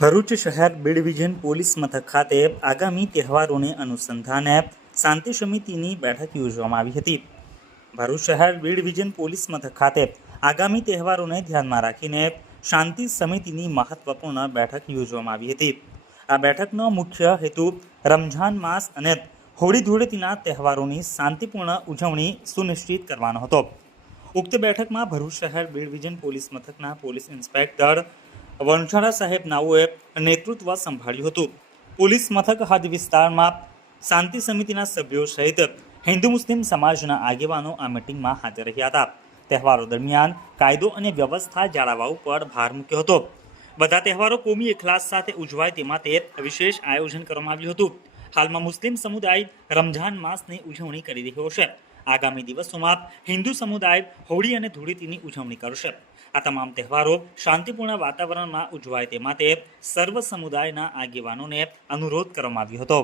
ભરૂચ શહેર B division police મથક ખાતે આગામી તહેવારોને અનુસંધાને શાંતિ સમિતિની બેઠક યોજવામાં આવી હતી। ભરૂચ શહેર બી ડિવિઝન પોલીસ મથક ખાતે આગામી તહેવારોને ધ્યાનમાં રાખીને શાંતિ સમિતિની મહત્વપૂર્ણ બેઠક યોજવામાં આવી હતી। આ બેઠકનો મુખ્ય હેતુ રમઝાન માસ અને હોળી ધૂળેટીના તહેવારોની શાંતિપૂર્ણ ઉજવણી સુનિશ્ચિત કરવાનો હતો। ઉક્ત બેઠકમાં ભરૂચ શહેર બી ડિવિઝન પોલીસ મથકના પોલીસ ઇન્સ્પેક્ટર વણઝારા સાહેબ નાઓએ નેતૃત્વ સંભાળ્યું હતું। પોલીસ મથક હદ વિસ્તારમાં શાંતિ સમિતિના સભ્યો સહિત હિન્દુ મુસ્લિમ સમાજના આગેવાનો આ મિટિંગમાં હાજર રહ્યા હતા। તહેવારો દરમિયાન કાયદો અને વ્યવસ્થા જાળવવા ઉપર ભાર મૂક્યો હતો। બધા તહેવારો કોમી એખલાસ સાથે ઉજવાય તે માટે વિશેષ આયોજન કરવામાં આવ્યું હતું। હાલમાં મુસ્લિમ સમુદાય રમઝાન માસની ઉજવણી કરી રહ્યો છે। આગામી દિવસોમાં હિન્દુ સમુદાય હોળી અને ધૂળેટીની ઉજવણી કરશે। આ તમામ તહેવારો શાંતિપૂર્ણ વાતાવરણમાં ઉજવાય તે માટે સર્વ સમુદાયના આગેવાનોને અનુરોધ કરવામાં આવ્યો હતો।